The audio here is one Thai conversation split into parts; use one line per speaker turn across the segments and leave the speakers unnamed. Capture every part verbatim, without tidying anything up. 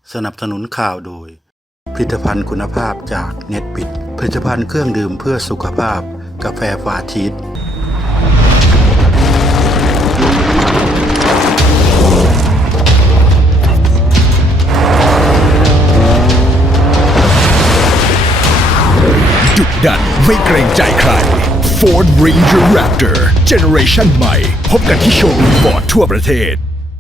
สนับสนุนข่าวโดยผลิตภัณฑ์คุณภาพจากเน็ตบิดผลิตภัณฑ์เครื่องดื่มเพื่อสุขภาพกาแฟฟาชีส
ดุดันไม่เกรงใจใคร Ford Ranger Raptor Generation ใหม่พบกันที่โชว์รูมฟอร์ดทั่วประเทศ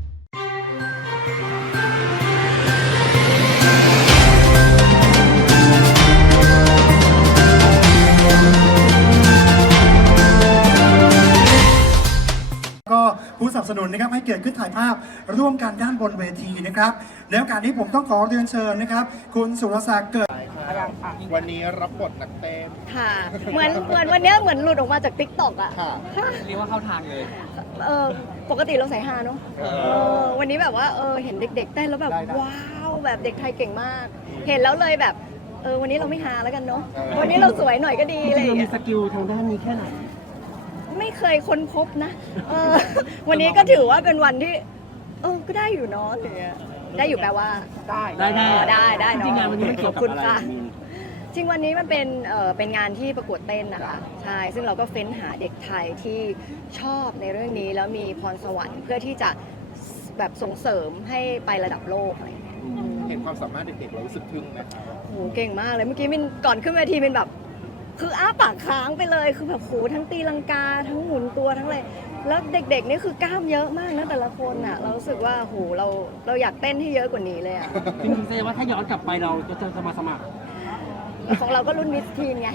ก็ผู้สนับสนุนนะครับให้เกิดขึ้นถ่ายภาพร่วมกันด้านบนเวทีนะครับในโอกาสนี้ผมต้องขอเรียนเชิญนะครับคุณสุรศักดิ์เกิด
วันนี้รับบทนักเต้น
ค่ะเหมือนเหมือนวันนี้เหมือนหลุดออกมาจากติ๊กต็อกอ่ะ
เรียกว่าเข้าทางเลย
เออปกติเราใส่ฮาเนาะวันนี้แบบว่าเออเห็นเด็กๆเต้นแล้วแบบว้าวแบบเด็กไทยเก่งมาก เห็นแล้วเลยแบบเออวันนี้เราไม่ฮาแล้วกันเนาะวันนี้เราสวยหน่อยก็ดีเลย
เรามีสกิลทางด้านนี้แค่ไหน
ไม่เคยค้นพบนะเออวันนี้ก็ถือว่าเป็นวันที่เออก็ได้อยู่เนาะอย่างเงี้ยได้อยู่แปลว่าได้
ได้ได้
ได้ได้
จริงงานวันนี้มันเกี่ยวกับอะไร
จริงวันนี้มันเป็นเอ่อเป็นงานที่ประกวดเต้นนะคะใช่ซึ่งเราก็เฟ้นหาเด็กไทยที่ชอบในเรื่องนี้แล้วมีพรสวรรค์เพื่อที่จะแบบส่งเสริมให้ไประดับโลกอะไรอย่างเงี้ย
เห็นความสามารถเด็กๆเรารู้สึกทึ่งนะครับ
โหเก่งมากเลยเมื่อกี้มินก่อนขึ้นเวทีมินแบบคืออ้าปากค้างไปเลยคือแบบโหทั้งตีลังกาทั้งหมุนตัวทั้งอะไรแล้วเด็กๆนี่คือกล้ามเยอะมากนะแต่ละคนอ่ะเรารู้สึกว่าโหเราเราอยากเต้นให้เยอะกว่านี้เลยอ่ะ
จริงๆแสดงว่าถ้าย้อนกลับไปเราจะจะมาสมัคร
ของเราก็รุ่นมิสทีนไง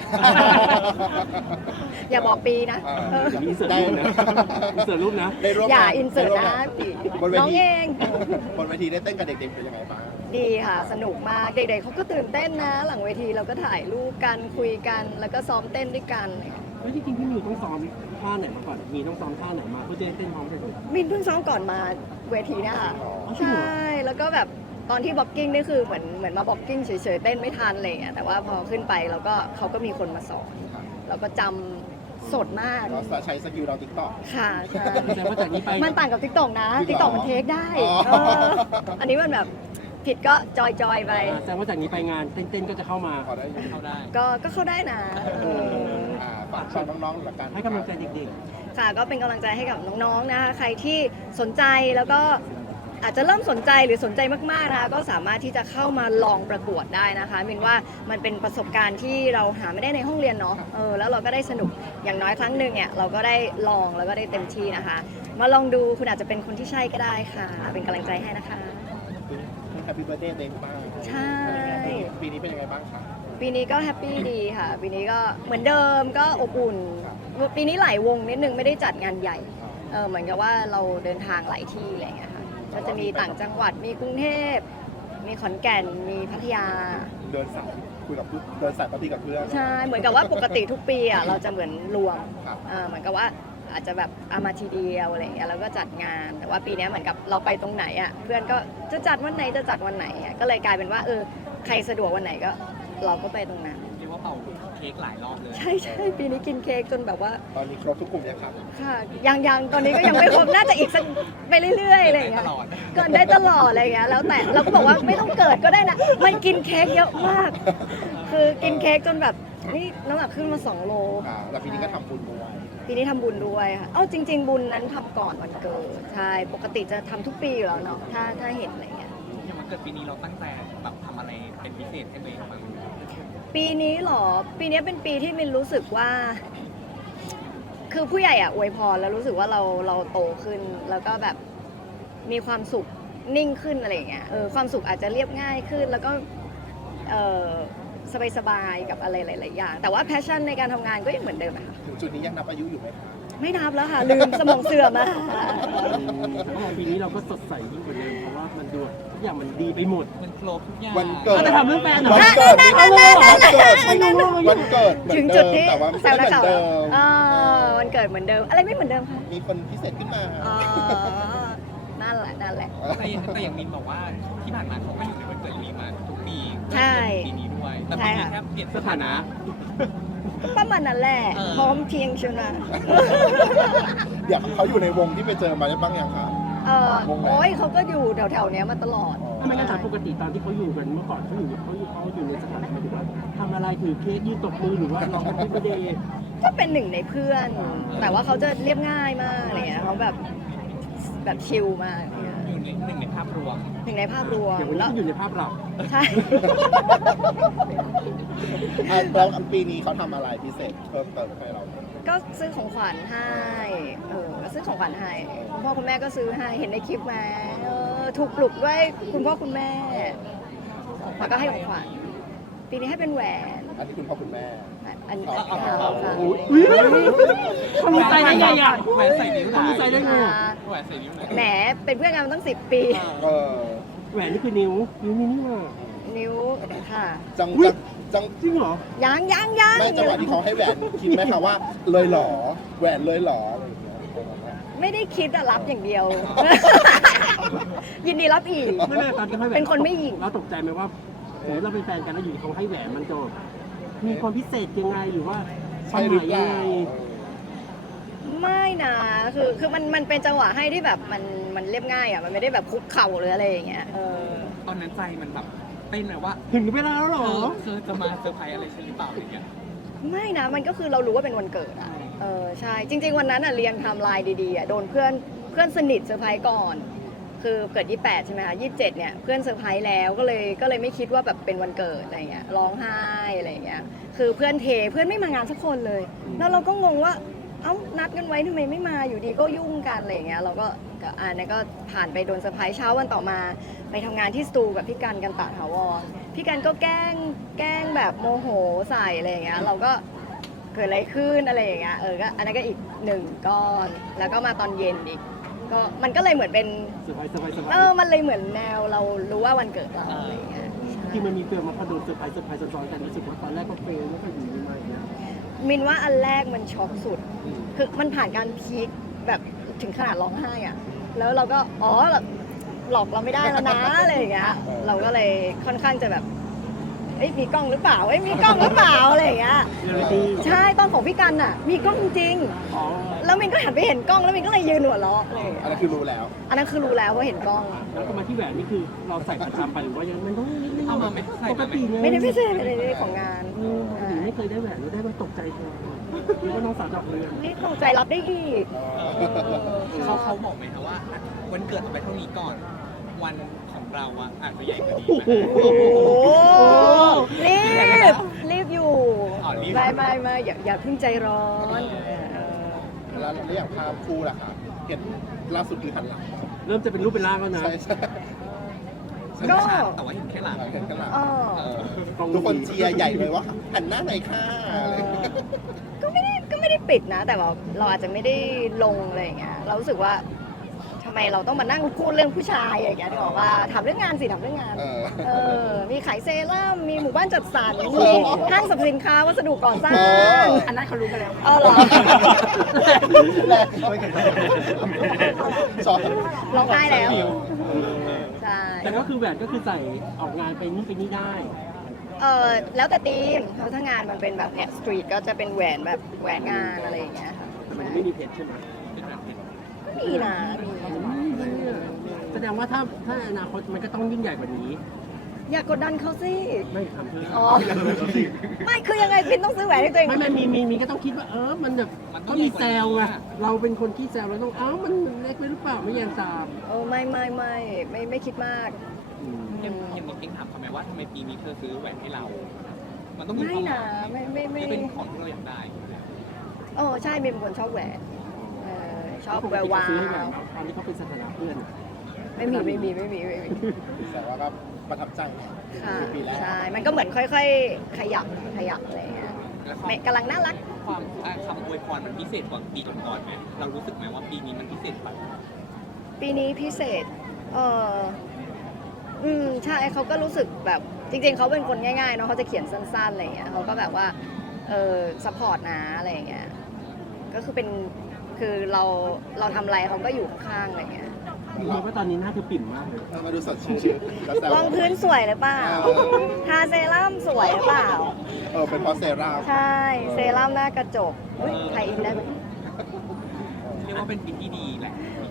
อย่าบอกปีนะ
อินเสิร์ตรูปนะอินเสิร์ตรูปนะ
อย่าอินเสิร์ตนะน้องเอง
บนเวทีได้เต้นกับเด็กๆเป็นยังไงบ้าง
ดีค่ะสนุกมากเด็กๆเขาก็ตื่นเต้นนะหลังเวทีเราก็ถ่ายรูปกันคุยกันแล้วก็ซ้อมเต้นด้วยกัน
แล้วจริงๆพี่มิวต้องซ้อมท่าไหนมาก่อนมีต้องซ้อมท่าไหนมาเพื่อจะได้เต้นพร้อมกัน
มินเพิ่งซ้อมก่อนมาเวทีเนี่ยค่ะใช่แล้วก็แบบตอนที่บ็อกกิ้งนี่คือเหมือนเหมือนมาบ็อกกิ้งเฉยๆเต้นไม่ทันอะไรอย่างเงี้ยแต่ว่าพอขึ้นไปเราก็เขาก็มีคนมาสอนเราก็จำสดมาก
เราใช้สกิลเราติ๊กต็อก
ค่ะใช่
แสดงว่าจากนี้ไป
มันต่างกับติ๊กต็อกนะติ๊กต็อกมันเทคได้อันนี้มันแบบผิดก็จอยๆไป
แสดงว่าจากนี้ไปงานเต้นๆก็จะเข้ามา
เข้าได้
ก็ก็เข้าได้นะ
ฝากชวนน้องๆหลักการ
ให้กำลังใจเด็ก
ๆค่ะก็เป็นกำลังใจให้กับน้องๆนะคะใครที่สนใจแล้วก็อาจจะเริ่มสนใจหรือสนใจมากๆนะคะก็สามารถที่จะเข้ามาลองประกวดได้นะคะมินว่ามันเป็นประสบการณ์ที่เราหาไม่ได้ในห้องเรียนเนาะเออแล้วเราก็ได้สนุกอย่างน้อยครั้งหนึ่งเนี่ยเราก็ได้ลองแล้วก็ได้เต็มที่นะคะมาลองดูคุณอาจจะเป็นคนที่ใช่ก็ได้ค่ะเป็นกำลังใจให้นะคะ
แฮปปี้เบิร์ธเดย์เด็กมาก
ใช่
ปีนี้เป็นยังไงบ้างคะ
ปีนี้ก็แฮปปี้ดีค่ะปีนี้ก็เหมือนเดิมก็อบอุ่นปีนี้หลายวงนิดนึงไม่ได้จัดงานใหญ่เออเหมือนกับว่าเราเดินทางหลายที่อะไรอย่างเงี้ยก็จะมีต่างจังหวัดมีกรุงเทพมีขอนแก่นมีพัทยา
เดินสายคุยกับเดินสายปาร์ตี้กับเพื่อน
ใช่เหมือนกับว่าปกติทุกปีอ่ะเราจะเหมือนรวมเหมือนกับว่าอาจจะแบบอามาทีเดียวอะไรอย่างเงี้ยแล้วก็จัดงานแต่ว่าปีนี้เหมือนกับเราไปตรงไหนอ่ะเพื่อนก็จะจัดวันไหนจะจัดวันไหนอ่ะก็เลยกลายเป็นว่าเออใครสะดวกวันไหนก็เราก็ไปตรงนั้น
เรียกว่าเป่าเค้กหลายรอบเลย
ใช่ใช่ปีนี้กินเค้กจนแบบว่า
ตอนนี้ครบทุกกลุ่มยังครับ
ค่ะยังยังตอนนี้ก็ยังไม่ครบน่าจะอีกสักไปเรื่อยๆอะไรอย่างเงี้ยเกินได้ตลอดอะไรอย่างเงี้ยแล้วแต่เราก็บอกว่าไม่ต้องเกิดก็ได้นะมันกินเค้กเยอะมากคือกินเค้กจนแบบนี่น้ำหนักขึ้นมาสองโล
แล้วปีนี้ก็ทำบุญด้วย
ปีนี้ทำบุญด้วยค่ะเอ้าจริงๆบุญนั้นทำก่อนวันเกิดใช่ปกติจะทำทุกปีอยู่แล้วเนาะถ้าถ้าเห็นอะไรเงี้ย
อย่างวันเกิดปีนี้เราตั้งใจแบบทำอะไรเป็นพิเศษให้ตัวเองบ้าง
ปีนี้หรอปีนี้เป็นปีที่มินรู้สึกว่าคือผู้ใหญ่อ่ะอวยพรแล้วรู้สึกว่าเราเราโตขึ้นแล้วก็แบบมีความสุขนิ่งขึ้นอะไรอย่างเงี้ยเออความสุขอาจจะเรียบง่ายขึ้นแล้วก็เออสบายๆกับอะไรหลายๆอย่างแต่ว่าแพชชั่นในการทำงานก็ยังเหมือนเดิมอะค่ะ
ถึงจุดนี้ยังนับอายุอยู่ไหมคะ
ไม่นับแล้วค่ะลืมสมองเสื่อมอะ
ปีนี้เราก็สดใสยิ่งกว่าเดิมเพราะว่ามันดูทุกอย่างมันดีไปหมด
มันครบทุกอย่างวันเกิด
จะทำเรื่องแฟนเหรอ
วันเกิดวันเกิด
ถึงจุดที่แซวนักข่าววันเกิดเหมือนเดิมอะไรไม่เหมือนเดิมคะ
มีคนพิเศษขึ้นมา
นั่นแหละนั่นแหละ
แต่แต่อย่างมินบอกว่าที่ผ่านมาเขาก็อยู่ในวันเกิดลีมาทุกปี
ใช่
ปีนี้ด้วยแต่ปีนี้แค่เปลี่ยนสถานะ
ประมาณนั้นแหละพร้อมเพียงชนะ
เดี๋ยวเขาอยู่ในวงที่ไปเจอมาได้บ้างยังคะ
เออโอ้ยเขาก็อยู่แถวๆเนี้ยมาตลอด
ทำไมงั้นถามปกติตอนที่เขาอยู่กันเมื่อก่อนเขาอยู่เขาอยู่เขาอยู่ในสถานะหมายถึงว่าทำอะไรถือเค้กยืนตบมือหรือว่าร้องแฮปปี้เบิร์ธเดย์
ก็เป็นหนึ่งในเพื่อน แต่ว่าเขาจะเรียบง่ายมากอะไรเงี้ยเขาแบบแบบชิลมากอะไรเงี้ย
อยู่ในหนึ่งในภาพรวม
หนึ่งในภาพรวม
อย่างวันนี้
แล้ว
ก็อยู่ในภาพเรา
ใช่
อ่ะแล้วปีนี้เขาทำอะไรพิเศษเพิ่มเติมให้เราไหม
ก็ซื้อของขวัญให้ เออก็ซื้อของขวัญให้คุณพ่อคุณแม่ก็ซื้อให้ เห็นในคลิปไหมเออถูกปลุกด้วยคุณพ่อคุณแม่แล้วก็ให้ของขวัญ ปีนี้ให้เป็นแหวน
อันนี้คุณพ่อคุณแม่
อันนี้
อ๋อ
ค่ะค่ะ
อุ้ยเขามีใจได้ไงอ่ะ
แหวนใส่นิ้วไหน
เขามีใจได้ไงอะ
แหวนใส่นิ้วไหน
แหม เป็นเพื่อนกันมาตั้งสิบปี
เออ
แหวนนี่คือนิ้วนิ้วนี่นี่ว่ะ
นิ้วค่ะ
จัง
อุ๊ย
จัง
จริงเหรอ
ยังยังยัง
ไม่จังหวะที่เขาให้แหวนคิดไหมคะว่าเลยเหรอแหวนเลยเหรออะไรอย่างเงี้ย
ไม่ได้คิดอะรับอย่างเดียว ยินดีรับอีก
ไม่ไม่ตอนที่ให้แหวน
เป็นคนไม่หญิง
เราตกใจไหมว่าโอ้เราเป็นแฟนกันแล้วอยู่ดีเขาให้แหวนมันจะมีความพิเศษยังไงหรือว่าควา
ใช่
มห
หรือ
มาย
เป
ยัง
ล่า
ไง
ไม่นะ คือคือมันมันเป็นจังหวะให้ที่แบบมันมันเรียบง่ายอะมันไม่ได้แบบคุกเข่าหรืออะไรอย่างเงี้ย เออ
ตอนนั้นใจมันแบบเต้นเลยว่า
ถึงเวลาแล้วเหร
เธ
อ
อเธอจะมาเซอร์ไพรส์อะไรฉันหรือเปล่าอะไรเงี้ย
ไม่นะ มันก็คือเรารู้ว่าเป็นวันเกิดอะเออ ใช่ จริง ๆ วันนั้นอะเรียงไทม์ไลน์ดีๆอะโดนเพื่อนเพื่อนสนิทเซอร์ไพรส์ก่อน คือเกิดยี่สิบแปดใช่ไหมคะยี่สิบเจ็ดเนี่ยเพื่อนเซอร์ไพรส์แล้วก็เลยก็เลยไม่คิดว่าแบบเป็นวันเกิดอะไรเงี้ยร้องไห้อะไรเงี้ยคือเพื่อนเทเพื่อนไม่มางานสักคนเลย แล้วเราก็งงว่าเอ้านัดกันไว้ทำไมไม่มาอยู่ดีก็ยุ่งกันอะไรเงี้ยเราก็ก็อันนั้นก็ผ่านไปโดนเซอร์ไพรส์เช้าวันต่อมาไปทำงานที่สตูกับพี่กันกันตะถาวรพี่กันก็แกล้งแกล้งแบบโมโหใส่อะไรเงี้ยเราก็เกิดอะไรขึ้นอะไรอย่างเงี้ยเออก็อันนั้นก็อีกหนึ่งก้อนแล้วก็มาตอนเย็นอีกก็มันก็เลยเหมือนเป็น
สบายสบายสบาย
เออ มันเลยเหมือนแนวเรารู้ว่าวันเกิดเราอะไรอย่างเงี้ย
ที่มันมีเฟลมาพอโดนเซอร์ไพรส์เซอร์ไพรส์ซ้อนๆกันรู้สึกว่าตอนแรกก็เฟลแล้วก็อยู่มาอย่างเงี้ย
มินว่าอันแรกมันช็อกสุด คือมันผ่านการพีคแบบถึงขนาดร้องไห้อะแล้วเราก็ อ๋อ หลอกเราไม่ได้แล้วนะอะไรอย่างเงี้ย เราก็เลยค่อนข้างจะแบบ เอ้ยมีกล้องหรือเปล่าเอ้ยมีกล้องหรือเปล่าอะไรอย่างเงี้ย
เรียลลิตี้
ใช่ตอนของพี่กันอะมีกล้องจริง
อ๋อ
ๆแล้วมินก็หันไปเห็นกล้องแล้วมินก็เลยยืนหัวเราะอะไรอย่างเงี้
อัน
ย
นั้นคือรู้แล้ว
อันนั้นคือรู้แล้วว่าเห็นกล้อง
แล้วก็มาที่แหวนนี่คือเราใส่ประจำไปหรือว่ายังมันต้องนิดนึง
เอามาไหมใส่
ป
มาไหม
กติเลย
ไม่ได้พิเศษอะไรเลยของงาน
เออปกติไม่เคยได้แหวนเลยได้มาตกใจเธอหรือว่าน้องสาวดอกเรือน
นี่ตกใจรับได้อีก
เขาเขาบอกไหมคะว่าวันเกิดเอาไปเท่านี้ก่อน วันของเราอะอาจจะใหญ่กว่านี้ไหม
โอ้โหรีบ รีบอยู่
อ๋อรีบ
ไม่ไม่ไม่อย่าอย่าเพิ่งใจร้อน
แล้วแล้วอย่างภาพคู่ล่ะคะเห็นล่าสุดคือหันหลัง
เริ่มจะเป็นรูปเป็นร่างแล้วนะ
ใช่ใช่
ซึ่งไม่ชัดแต่ว่าเห็นแค่หลัง
เห็นกันหลัง
อ๋อ
เออ
ทุกคนเชียร์ใหญ่เลยว่าหันหน้าหน่อยค่ะอะไรอย่างเงี้ย
ก็ไม่ได้ก็ไม่ได้ปิดนะ แต่ว่าเราอาจจะไม่ได้ลงอะไรอย่างเงี้ย เรารู้สึกว่าทำไมเราต้องมานั่งพูดเรื่องผู้ชายอย่างเงี้ยที่บอกว่าทำเรื่องงานสิทำเรื่องงาน
เออ
เออ มีขายเซรั่ม มีหมู่บ้านจัดสรร มีห้างสรรพสินค้าวัสดุก่อสร้าง อันนั้นเขารู้กันแล้วเออเหรอ
แรงชอบ
ร้องไห้แล้ว ใช่
แต่ก็คือแหวนก็คือใส่ออกงานไปนี่ไปนี่ได้
เออแล้วแต่ทีมเพราะถ้างานมันเป็นแบบเนี่ยสตรีทก็จะเป็นแหวนแบบแหวนงานอะไรอย่างเงี้ยค่ะ
แต่มันไม่มีเพชรใช่ไหม
เป็นแบบเห็น
ก็มีนะมี
แสดงว่าถ้าถ้าอนาคตมันก็ต้องยิ่งใหญ่กว่านี้
อย่ากดดันเขาสิ
ไม่ทำเพื่อ
อ๋อ ไม่คือยังไงพินต้องซื้อแหวนให้ตัวเอง
ไม่ไม่มีมีมีก็ต้องคิดว่าเออมันแบบก็มีแซวไงเราเป็นคนขี้แซวเราต้องเอ้ามันเล็กไปหรือเปล่าไม่แยงตาม
เออไม่ไม่ไม่ไม่ไม่คิดมาก
ยังยังมีเองถามเขาไหมว่าทำไมปีนี้เธอซื้อแหวนให้เรา มันต้องมี
ไม่
ความห
นะ
มาย
ไม่ไม่ไม่
หรือเป็นของที่เราอยากได้
เออใช่มีเป็นคนชอบแหวนเออชอบ
ปก
แหว
ติ
ววา
เขาซื้อให้แหวน
ว
ตอนที่เขาเป็นสถานะเพื่อน
ไม่มีไม่มีไม่มีไม่มี
แต่ว่าก็ประทับใจ
ค่ะ
ปีแรก
ใช่มันก็เหมือนค่อยๆ ขยับขยับอะไรอย่างเงี้ย
แล้วความ
แม่กำลังน่ารัก
ความอ่ะคำอวยพรมันพิเศษกว่าปีก่อนๆไหมเรารู้สึกไหมว่าปีนี้มันพิเศษกว่า
ปีนี้พิเศษ เอออืม ใช่ เขาก็รู้สึกแบบ จริงๆ เขาเป็นคนง่ายๆ เนาะเขาจะเขียนสั้นๆ อะไรอย่างเงี้ยเขาก็แบบว่า เออซัพพอร์ตนะอะไรอย่างเงี้ย ก็คือเป็น คือเรา เราทำอะไรเขาก็อยู่ข้างๆ อะไรอย่างเงี้ย
รู้ไหมว่าตอนนี้หน้าเธอปิ่มมากเลย
มาดูสดชื่นแล้วแซว
รองพื้นสวยหรือเปล่า
เออ
ทาเซรั่มสวยหรือเปล่า
เออเป็นเพราะเซรั่ม
ใช่ เซรั่มหน้ากระจกอุ้ยไทยอินได้ไหม
เรียกว่าเป็นปีที่ดีแหละปี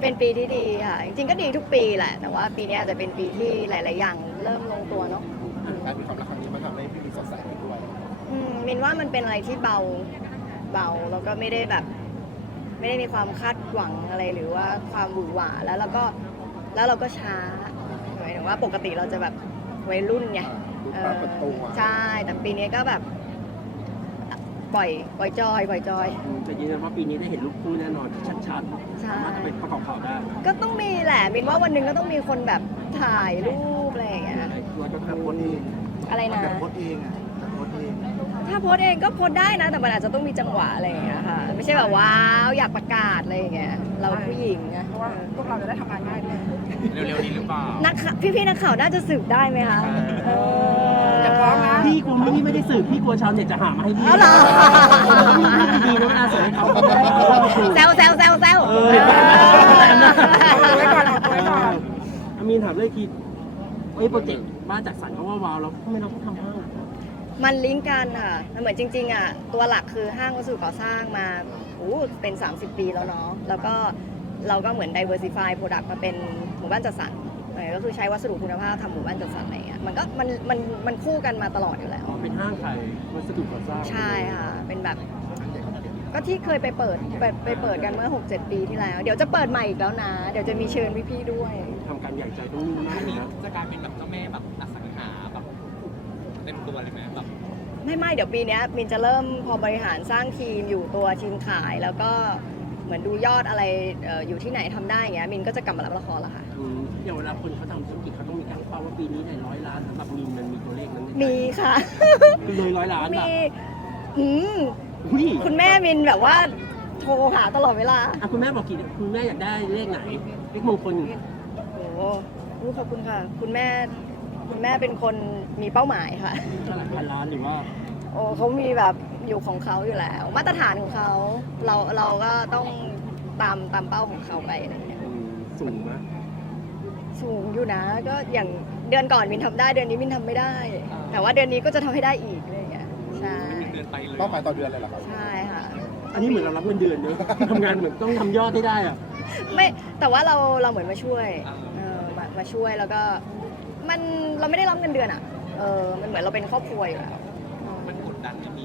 เป็นปีที่ดีค่ะ จริงๆก็ดีทุกปีแหละ แต่ว่าปีนี้อาจจะเป็นปีที่หลาย ๆ อย่างเริ่มลงตัวเนาะ
การมีความรักครั้งนี้มันทำให้พี่มีสดใสขึ้นด้วย
อืมมินว่ามันเป็นอะไรที่เบาเบาแล้วก็ไม่ได้แบบ ไม่ได้มีความคาดหวังอะไรหรือว่าความหวือหวาแล้วเราก็แล้วเราก็ช้าหมายถึงว่าปกติเราจะแบบวัยรุ่นไง
ดู
เอ
ปลา
อ
เปิดตัว
ใช่แต่ปีนี้ก็แบบปล่อยปล่อยจอยปล่อยจอย
แต่ยืนยันว่าปีนี้ได้เห็นรูปคู่แน่นอนชัดๆ
ใช่
สามารถจะเป็นประกอบข่าวได้
ก็ต้องมีแหละมินว่าวันหนึ่งก็ต้องมีคนแบบถ่ายรูปอะไรอย่างเงี้ย
เราจะทำคนเอง
อะไรนะ
แบบโพสเองอ่ะแบบโพสเอง
ถ้าโพสต์เองก็โพสต์ได้นะ แต่มันอาจจะต้องมีจังหวะอะไรอย่างเงี้ยค่ะ ไม่ใช่แบบว้าวอยากประกาศอะไรอย่างเงี้ยเราผู้หญิงไง
เพราะว่าพวกเราจะได้ทำงานง่ายด้วย
เร็วๆนี้หรือเปล่า
นักข่าวพี่ๆนักข่าวน่าจะสืบได้ไหมคะเออ
อย่าฟ้องนะ
พี่กลัวพี่ไม่ได้สืบพี่กลัวชาวเน็ตจะหามาให้พี่
เอาเหรอ
พี่ดีนะเวลาส่งให้เขา
แซวแซวแซวแซว
เออ
ไว้ก่อนเอาไว้ก่อน
อามีนถามเลยทีไอ้โปรเจกต์บ้านจัดสรรเขาว่าวาวแล้วทำไมเราต้องทำห้างอะ
มันลิงก์กันค่ะมันเหมือนจริงๆอ่ะตัวหลักคือห้างวัสดุก่อสร้างมาโอ้เป็น สามสิบ ปีแล้วเนาะแล้วก็เราก็เหมือน diversify product มาเป็นหมู่บ้านจัดสรรเออก็คือใช้วัสดุคุณภาพทำหมู่บ้านจัดสรรอะไรเงี้ยมันก็มันมันมันคู่กันมาตลอดอยู่แล้ว
อ๋อเป็นห้างขายวัสดุก่อสร้าง
ใช่ค่ะ เป็นแบบ ก็ที่เคยไปเปิดไปไปเปิดกันเมื่อ หกเจ็ด ปีที่แล้ว เดี๋ยวจะเปิดใหม่อีกแล้วนะ เดี๋ยวจะมีเชิญพี่ๆด้วย
ทำการใหญ่ใจต้องนิ่งมาก
อัน
เลย
นี้
นะ
จะกลายเป็นแบบเจ้าแม่แบบอสังหาแบบเต็มตัวเลยไหมแบบ
ไม่ไม่เดี๋ยวปีเนี้ยมินจะเริ่มพอบริหารสร้างทีมอยู่ตัวทีมขาย แล้วก็เหมือนดูยอดอะไรเอ่ออยู่ที่ไหนทำได้อย่างเงี้ยมินก็จะกลับมารับละครแล้วค่ะ
อืมอย่างเวลาคนเขาทำธุรกิจเขาต้องมีการเป้าว่าปีนี้ได้ร้อยล้านสำหรับมีนมันมีตัวเลขนั้นไห
มีค่ะ
คือเลยร้อยล้าน
มี
ป่ะ
อืม
อุ้ย
คุณแม่มินแบบว่าโทรหาตลอดเวลา
อ่ะคุณแม่บอกกี่คุณแม่อยากได้เลขไหนเลขมงคล
โอ้โหรู้ขอบคุณค่ะ คุณแม่ คุณแม่เป็นคนมีเป้าหมายค่ะ
เท่าไหร่พันล้านหรือว่า
โอ้เขามีแบบอยู่ของเขาอยู่แล้ว มาตรฐานของเขาเราเราก็ต้องตามตามเป้าของเขาไปอะไรอย่างเงี้ย
อืมสูงไหม
สูงอยู่นะ ก็อย่างเดือนก่อนมินทำได้เดือนนี้มินทำไม่ได้ แต่ว่าเดือนนี้ก็จะทำให้ได้อีกอะไรอย่างเงี้ยใช่
ไม่มีเดือนไปเลย
เป้าหมายต่อเดือนเลยเหรอครับ
ใช่ค่ะ
อันนี้เหมือนเรารับเงินเดือนเนอะ ทำงานเหมือนต้องทำยอดให้ได้อะ
ไม่แต่ว่าเราเราเหมือนมาช่วยเออมามาช่วยแล้วก็มันเราไม่ได้รับเงินเดือนอ่ะเออมันเหมือนเราเป็นครอบครัวอยู่แล้ว
มันกดดันไม่มี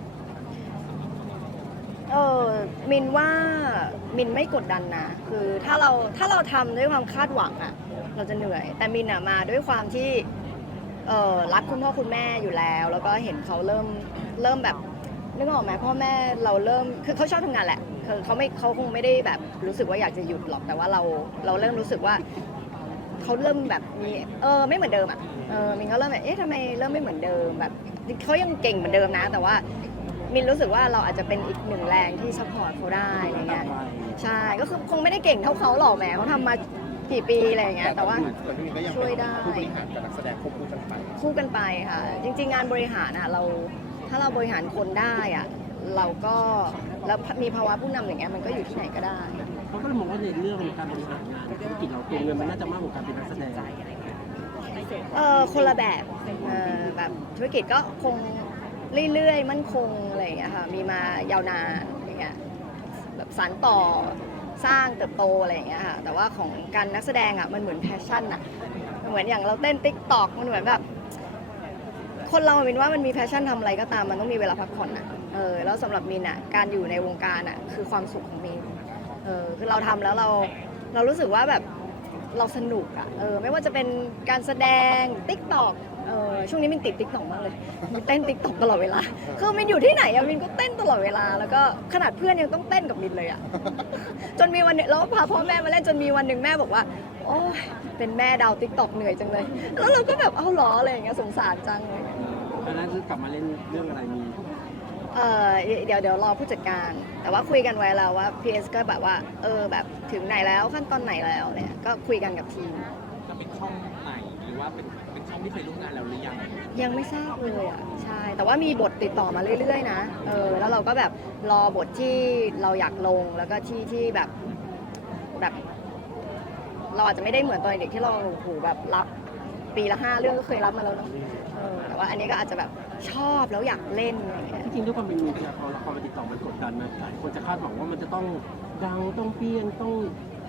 เออมินว่ามินไม่กดดันนะคือถ้าเราถ้าเราทำด้วยความคาดหวังอะเราจะเหนื่อย แต่มินอะมาด้วยความที่เออรักคุณพ่อคุณแม่อยู่แล้ว แล้วก็เห็นเขาเริ่มเริ่มแบบนึกออกไหมพ่อแม่เราเริ่มคือเขาชอบทำงานแหละคือเขาไม่เขาคงไม่ได้แบบรู้สึกว่าอยากจะหยุดหรอกแต่ว่าเราเราเริ่มรู้สึกว่าเขาเริ่มแบบมีเออไม่เหมือนเดิมอะเออมินก็เริ่มแบบเอ๊ะทำไมเริ่มไม่เหมือนเดิมแบบเขายังเก่งเหมือนเดิมนะ แต่ว่ามินรู้สึกว่าเราอาจจะเป็นอีกหนึ่งแรงที่ซัพพอร์ตเขาได้อะไรเงี้ยใช่ก็คือคงไม่ได้เก่งเท่าเขาหรอกแหมเขาทำมากี่ปีอะไรอย่างเงี้ยแต่ว่า
แต่พี่ก็ยัง
ช่วยได้
ผู้บริหารกับนักแสดงควบคู่กันไป
คู่กันไปค่ะ จริง ๆ งานบริหารอ่ะเราถ้าเราบริหารคนได้อ่ะเราก็แล้วมีภาวะผู้นำอย่างเงี้ยมันก็อยู่ที่ไหนก็ได้
เขาก็เลยมองว่าในเรื่องของการบริหารงานธุรกิจเราตัวเงินมันน่าจะมากกว่าการเป็นนักแสดง
เออคนละแบบเออแบบธุรกิจก็คงเรื่อยๆมั่นคงอะไรอย่างเงี้ยค่ะมีมายาวนานอย่างเงี้ยแบบสานต่อสร้างเติบโตอะไรอย่างเงี้ยค่ะแต่ว่าของการนักแสดงอ่ะมันเหมือนแพชชั่นอ่ะมันเหมือนอย่างเราเต้นติ๊กต็อกมันเหมือนแบบคนเราเป็นว่ามันมีแพชชั่นทำอะไรก็ตามมันต้องมีเวลาพักผ่อนอ่ะเออแล้วสำหรับมินอ่ะการอยู่ในวงการอ่ะคือความสุขของมินเออคือเราทำแล้วเราเรารู้สึกว่าแบบเราสนุกอ่ะเออไม่ว่าจะเป็นการแสดงติ๊กต็อกเออช่วงนี้มินติดติ๊กต็อกมากเลยมินเต้นติ๊กต็อกตลอดเวลาคือมินอยู่ที่ไหนอะมินก็เต้นตลอดเวลาแล้วก็ขนาดเพื่อนยังต้องเต้นกับมินเลยอะ จนมีวันหนึงแล้วพาพ่อแม่มาเล่นจนมีวันหนึ่งแม่บอกว่าโอ้ยเป็นแม่ดาวติ๊กต็อกเหนื่อยจังเลย แล้วเราก็แบบเอ้าเหรออะไรอย่างเงี้ยสงสารจังเลย
แล้วนั้นกลับมาเล่นเรื่องอะไรมี
เออเดี๋ยวเดี๋ยวรอผู้จัดการ แต่ว่าคุยกันไว้แล้วว่า พี เอส ก็แบบว่าเออแบบถึงไหนแล้วขั้นตอนไหนแล้วเนี่ยก็คุยกันกับทีม
จะเป็นช่องใหม่หรือว่าเป็นเป็นช่องที่เคยร่วมงานแล้วหรือยัง
ยังไม่ทราบเลยอ่ะใช่แต่ว่ามีบทติดต่อมาเรื่อยๆนะเออแล้วเราก็แบบรอบทที่เราอยากลงแล้วก็ที่ที่แบบแบบ เราอาจจะไม่ได้เหมือนตอนเด็กที่เราโอ้โหแบบรับปีละห้าเรื่องก็เคยรับมาแล้วเนาะเออแต่ว่าอันนี้ก็อาจจะแบบชอบแล้วอยากเล่นอะไรอย่างเงี้ย
ที่จริงด้วยความเป็นมือเนี่ยพอละครมาติดต่อมันกดดันมาหลายคนจะคาดหวังว่ามันจะต้องดังต้องเปรี้ยงต้อง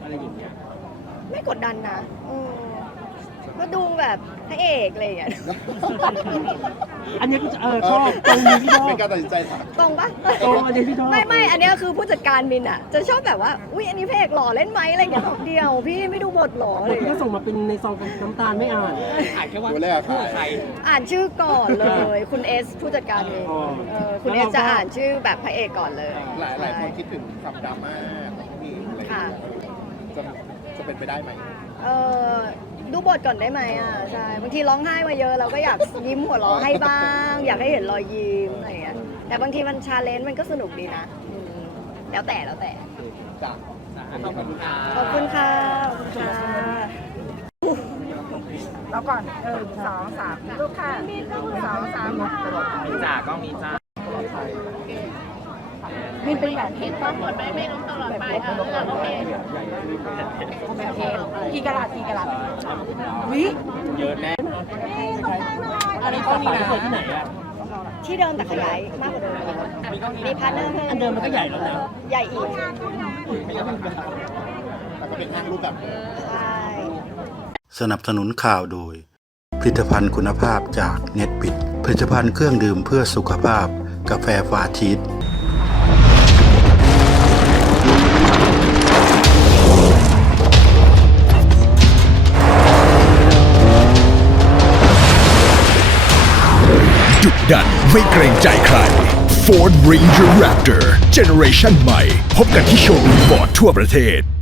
อะไรอย่างเงี้ย
ไม่กดดันนะเออก็ดูแบบพระเอกอะไรอย่างเงี้ย
อันนี้ก็จะเออชอบตรงนี้พี่ชอบ
เป็นการตัดสินใจค่ะ
ตรงปะ
ตรงอันนี้พี่ชอบ
ไม่ไม่อันเนี้ยคือผู้จัดการมินอ่ะ จะชอบแบบว่า อุ้ยอันนี้พระเอกหล่อเล่นไหมอะไรอย่างเงี้ยบอกเดียว พี่ไม่ดูบทหล่ออะไร
บ
อ
ท
ย่าง
ที่
เงี้
ก็
ย
ส่งมาเป็นในซองน้ำตาลไม่อ่าน
อ่านแค่ว่า
ตัวแรก
คู่
ค่ะ
ใคร
อ่านชื่อก่อนเลย คุณเอสผู้จัดการเอง
อ๋อ
เออคุณเอสจะอ่านชื่อแบบพระเอกก่อนเลย
หลายหลายคนคิดถึงความดราม่าของพี่อะไรอย่าง
ค่ะ
เงี้ยจะจะเป็นไปได้ไหม
เออดูบทก่อนได้ไหมอ่ะใช่บางทีร้องไห้มาเยอะเราก็อยากยิ้มหัวเราะให้บ้าง อยากให้เห็นรอยยิ้มอะไรอย่างเงี้ยแต่บางทีมันชาเลนจ์มันก็สนุกดีนะอืมแล้วแต่แล้วแต่
จ้ะ
ขอบคุณค่ะ
ขอบคุณค่ะขอบคุณค่ะ
แล้วก่อนเออสองสามลูกค่ะสองสาม
มีจ่าก็มีจ่า
มินเป็นแบบเพชรป่ะหมดไหมไม่รู้ตลอดไปเออโอเคแบบเพชรกี่กะลัดกี่กะลัดวิ
เยอะแน่
อันนี้ต้องมีนะเปิดที่ไหนอ่ะ
ที่เดิมแต่ขยายมากกว่าเดิมมีพาร์ทเนอร์เพิ่ม
อันเดิมมันก็ใหญ่แล้วนะ
ใหญ่อีก
แต่ก็เป็นห้างรูปแบบเดิม
ใช่
สนับสนุนข่าวโดย ผลิตภัณฑ์คุณภาพจากเน็ตบิดผลิตภัณฑ์เครื่องดื่มเพื่อสุขภาพ กาแฟฟาชีส
ดุดันไม่เกรงใจใคร Ford Ranger Raptor Generation ใหม่ พบกันที่โชว์รูมฟอร์ดทั่วประเทศ